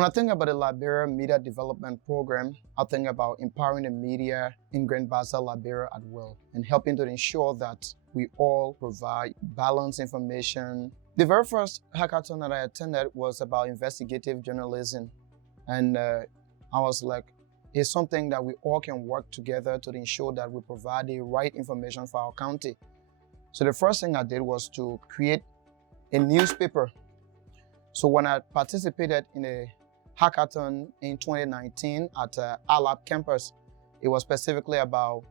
When I think about the Liberia Media Development Program, I think about empowering the media in Grand Bassam, Liberia as well, and helping to ensure that we all provide balanced information. The very first hackathon that I attended was about investigative journalism. And I was like, it's something that we all can work together to ensure that we provide the right information for our county. So the first thing I did was to create a newspaper. So when I participated in a hackathon in 2019 at Alab campus, it was specifically about,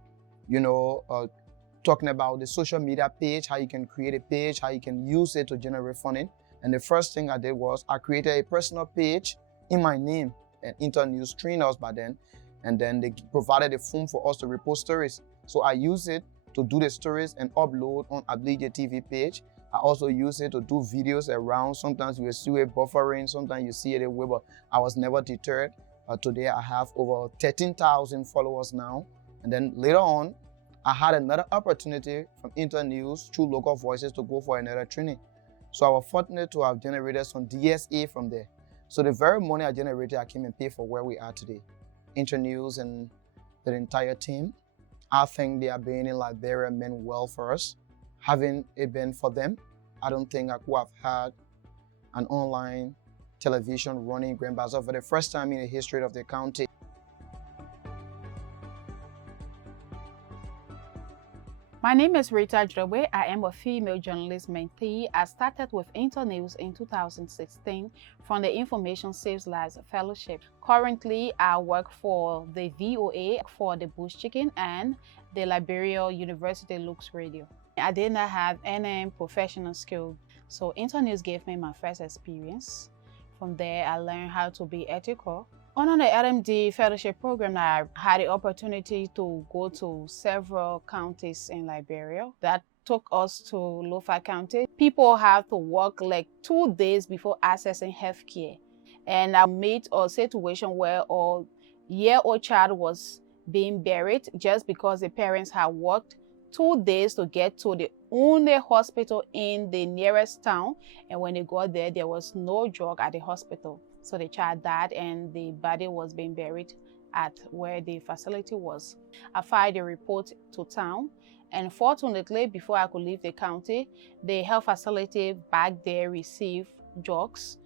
talking about the social media page, how you can create a page, how you can use it to generate funding. And the first thing I did was I created a personal page in my name, and Internews trained us by then. And then they provided a form for us to repost stories. So I use it to do the stories and upload on Ablige TV page. I also use it to do videos around. Sometimes you will see it buffering, sometimes you see it away, but I was never deterred. Today I have over 13,000 followers now. And then later on, I had another opportunity from Internews through Local Voices to go for another training. So I was fortunate to have generated some DSA from there. So the very money I generated, I came and paid for where we are today. Internews and the entire team, I think they are being in Liberia meant well for us. Having it been for them, I don't think I could have had an online television running Grand Bassam for the first time in the history of the county. My name is Rita Jobe. I am a female journalist mentee. I started with Internews in 2016 from the Information Saves Lives Fellowship. Currently, I work for the VOA, for the Bush Chicken, and the Liberia University Lux Radio. I did not have any professional skill, so Internews gave me my first experience. From there, I learned how to be ethical. On the RMD fellowship program, I had the opportunity to go to several counties in Liberia. That took us to Lofa County. People have to work like 2 days before accessing healthcare. And I made a situation where a year-old child was being buried just because the parents had worked 2 days to get to the only hospital in the nearest town. And when they got there, there was no drug at the hospital. So the child died and the body was being buried at where the facility was. I filed a report to town, and fortunately, before I could leave the county, the health facility back there received drugs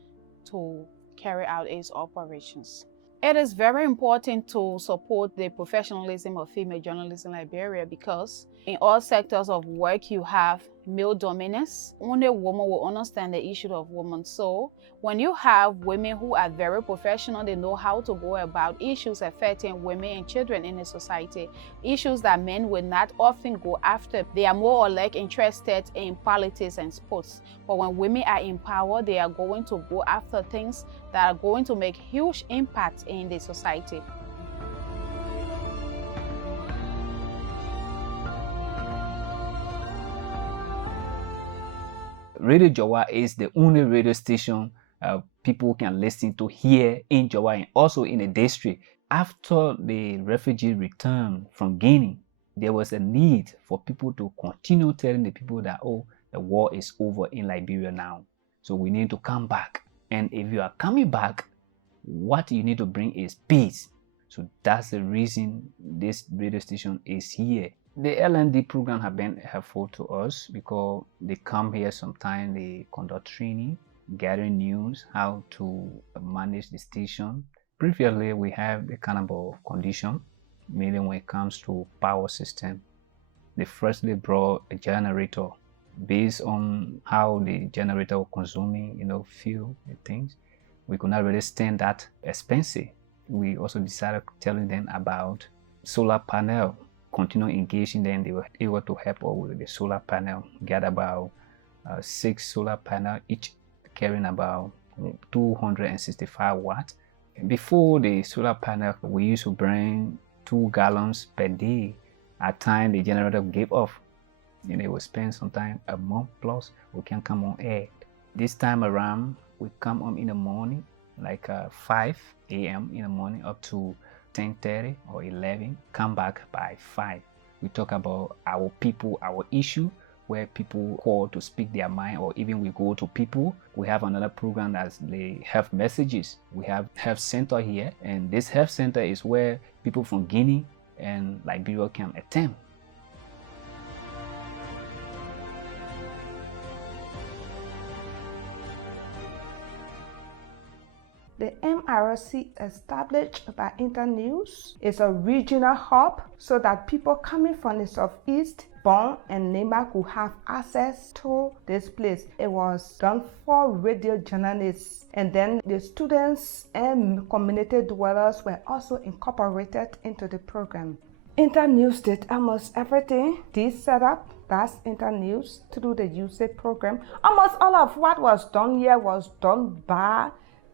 to carry out its operations. It is very important to support the professionalism of female journalists in Liberia because in all sectors of work you have male dominance. Only a woman will understand the issue of women. So when you have women who are very professional, they know how to go about issues affecting women and children in the society, issues that men will not often go after. They are more or less interested in politics and sports. But when women are empowered, they are going to go after things that are going to make huge impact in the society. Radio Jawa is the only radio station people can listen to here in Jawa and also in the district. After the refugees returned from Guinea, there was a need for people to continue telling the people that, oh, the war is over in Liberia now. So we need to come back. And if you are coming back, what you need to bring is peace. So that's the reason this radio station is here. The L&D program have been helpful to us because they come here sometimes, they conduct training, gathering news, how to manage the station. Previously, we have the kind of condition, mainly when it comes to power system. They firstly brought a generator based on how the generator was consuming, fuel and things. We could not really stand that expensive. We also decided telling them about solar panel. Continue engaging them, they were able to help us with the solar panel. Get about 6 solar panels, each carrying about 265 watts. Before the solar panel, we used to bring 2 gallons per day. At times, the generator gave off. They would spend sometimes a month plus. We can come on air. This time around, we come on in the morning, like 5 a.m. in the morning up to 10:30 or 11, come back by 5. We talk about our people, our issue. where people call to speak their mind, or even we go to people. We have another program that's the health messages. We have health center here, and this health center is where people from Guinea and Liberia can attend. The MRC established by Internews is a regional hub so that people coming from the southeast, Bon and Nema could have access to this place. It was done for radio journalists, and then the students and community dwellers were also incorporated into the program. Internews did almost everything. This setup, that's Internews, through the USAID program. Almost all of what was done here was done by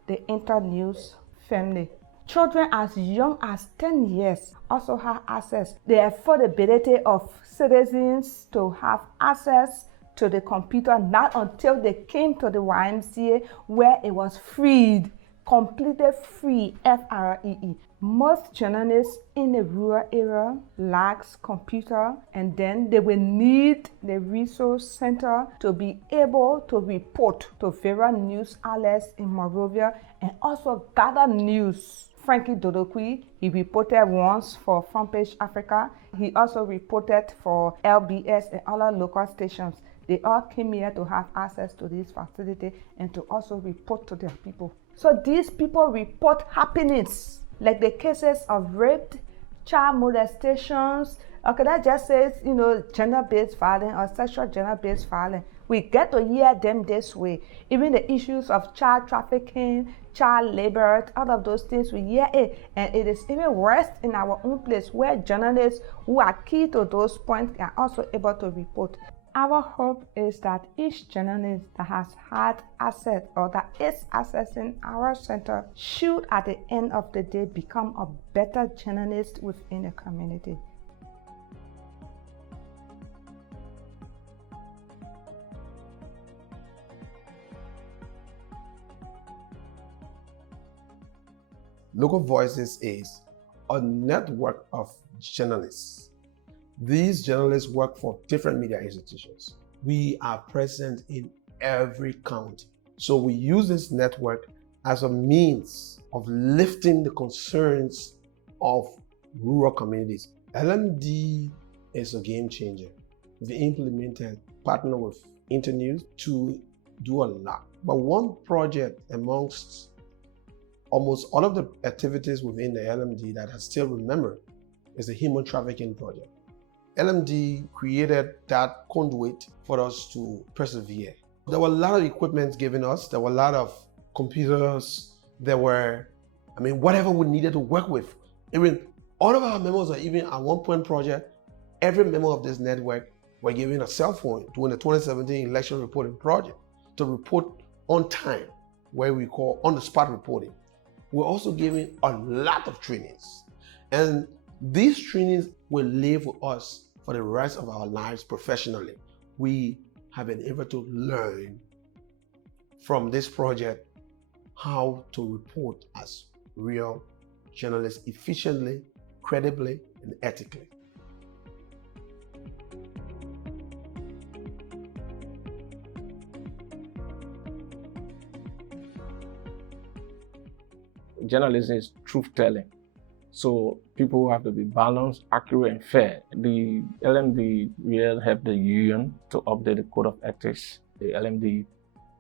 the Internews family. Children as young as 10 years also have access. The affordability of citizens to have access to the computer, not until they came to the YMCA where it was freed, completely free, FREE. Most journalists in the rural area lacks computer, and then they will need the resource center to be able to report to various news outlets in Monrovia and also gather news. Frankie Dodokui, he reported once for Front Page Africa. He also reported for LBS and other local stations. They all came here to have access to this facility and to also report to their people. So these people report happenings, like the cases of rape, child molestations. Okay, that just says, gender-based violence or sexual gender-based violence. We get to hear them this way. Even the issues of child trafficking, child labor, all of those things, we hear it. And it is even worse in our own place where journalists who are key to those points are also able to report. Our hope is that each journalist that has had access or that is accessing our center should at the end of the day become a better journalist within the community. Local Voices is a network of journalists. These journalists work for different media institutions. We are present in every county. So we use this network as a means of lifting the concerns of rural communities. LMD is a game changer. We implemented, partner with Internews to do a lot. But one project amongst almost all of the activities within the LMD that I still remember is the human trafficking project. LMD created that conduit for us to persevere. There were a lot of equipment given us. There were a lot of computers. There were, whatever we needed to work with. Even all of our members, or even at one point project, every member of this network were given a cell phone during the 2017 election reporting project to report on time, where we call on-the-spot reporting. We're also giving a lot of trainings. And these trainings will live with us for the rest of our lives professionally. We have been able to learn from this project how to report as real journalists efficiently, credibly, and ethically. Journalism is truth-telling. So people have to be balanced, accurate, and fair. The LMD will help the union to update the Code of Ethics. The LMD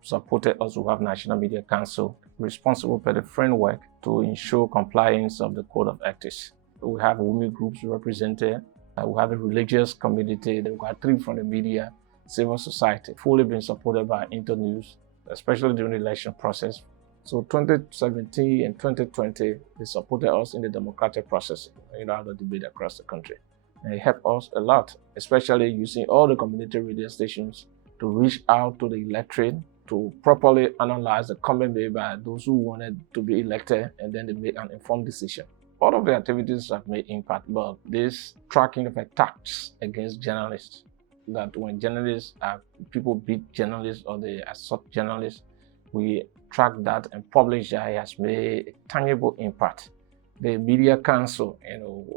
supported us to have National Media Council responsible for the framework to ensure compliance of the Code of Ethics. We have women groups represented. We have a religious community. We got 3 from the media, civil society, fully being supported by Internews, especially during the election process. So 2017 and 2020, they supported us in the democratic process, the debate across the country. And it helped us a lot, especially using all the community radio stations to reach out to the electorate, to properly analyze the comment made by those who wanted to be elected, and then they make an informed decision. All of the activities have made impact, but this tracking of attacks against journalists, that when journalists, people beat journalists or they assault journalists, we track that and publish that, it has made a tangible impact. The Media Council,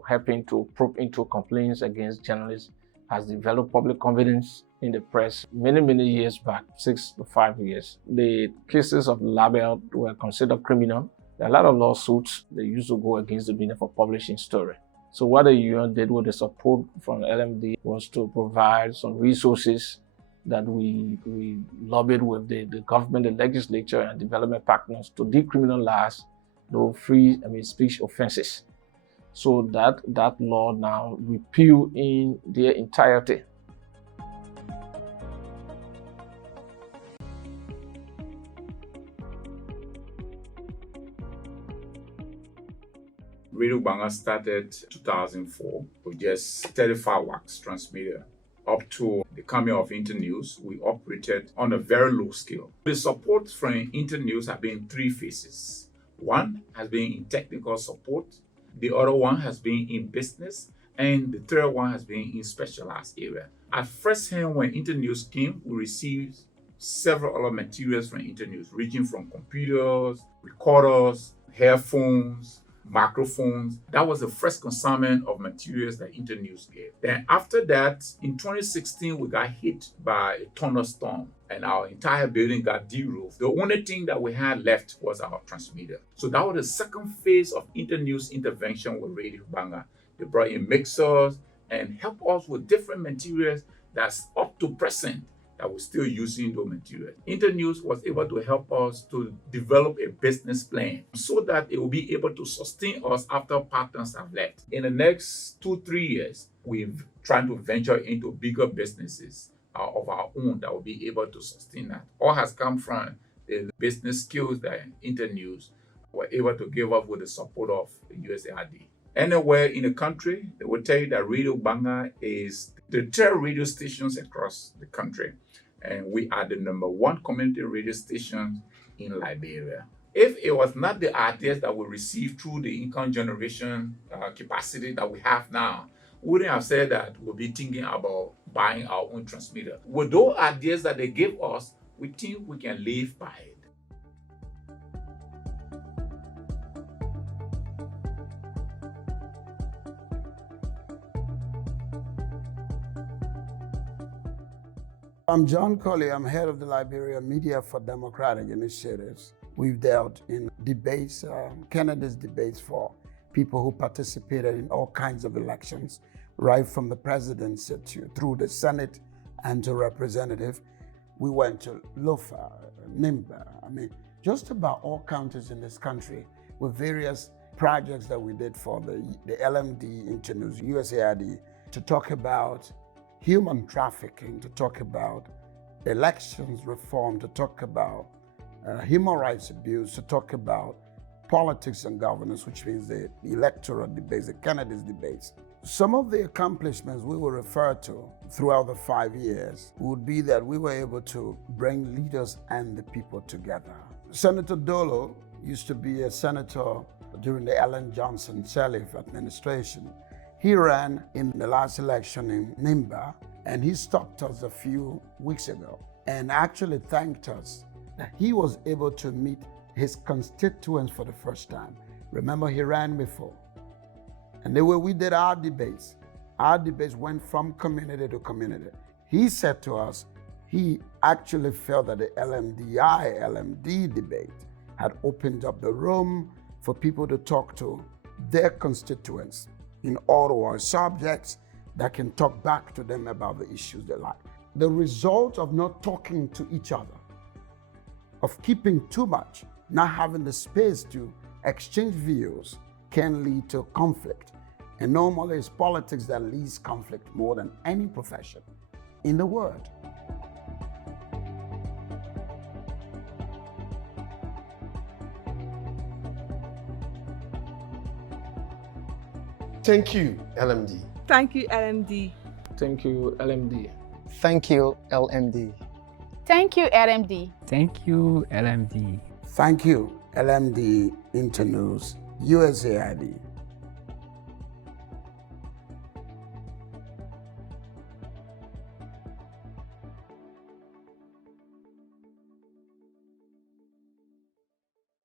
helping to probe into complaints against journalists has developed public confidence in the press many years back, 6 to 5 years. The cases of libel were considered criminal. There are a lot of lawsuits that used to go against the media for publishing story. So what the union did with the support from LMD was to provide some resources that we lobbied with the government, the legislature, and development partners to decriminalize those speech offenses. So that law now repeal in their entirety. Radio Banga started 2004 with just 35 wax transmitter. Up to the coming of Internews, we operated on a very low scale. The support from Internews have been 3 phases. One has been in technical support, the other one has been in business, and the third one has been in specialized area. At first hand, when Internews came, we received several other materials from Internews, ranging from computers, recorders, headphones, microphones. That was the first consignment of materials that Internews gave. Then after that, in 2016, we got hit by a thunderstorm and our entire building got de-roofed. The only thing that we had left was our transmitter. So that was the second phase of Internews intervention with Radio Banga. They brought in mixers and helped us with different materials that's up to present that we're still using those materials. Internews was able to help us to develop a business plan so that it will be able to sustain us after partners have left. In the next 2-3 years, we're trying to venture into bigger businesses of our own that will be able to sustain that. All has come from the business skills that Internews were able to give us with the support of the USAID. Anywhere in the country, they will tell you that Radio Banga is the 10 radio stations across the country. And we are the #1 community radio station in Liberia. If it was not the ideas that we received through the income generation capacity that we have now, we wouldn't have said that we'll be thinking about buying our own transmitter. With those ideas that they give us, we think we can live by it. I'm John Kohler. I'm head of the Liberia Media for Democratic Initiatives. We've dealt in debates, candidates debates for people who participated in all kinds of elections, right from the presidency through the Senate and to representative. We went to Lofa, Nimba, just about all counties in this country with various projects that we did for the LMD, Internews, USAID, to talk about human trafficking, to talk about elections reform, to talk about human rights abuse, to talk about politics and governance, which means the electoral debates, the candidates debates. Some of the accomplishments we will refer to throughout the 5 years would be that we were able to bring leaders and the people together. Senator Dolo used to be a senator during the Ellen Johnson Sirleaf administration. He ran in the last election in Nimba, and he stopped us a few weeks ago and actually thanked us that he was able to meet his constituents for the first time. Remember, he ran before. And the way we did our debates went from community to community. He said to us, he actually felt that the LMD debate had opened up the room for people to talk to their constituents in Ottawa, subjects that can talk back to them about the issues they like. The result of not talking to each other, of keeping too much, not having the space to exchange views, can lead to conflict. And normally it's politics that leads conflict more than any profession in the world. Thank you, LMD. Thank you, LMD. Thank you, LMD. Thank you, LMD. Thank you, LMD. Thank you, LMD. Thank you, LMD, Internews, USAID.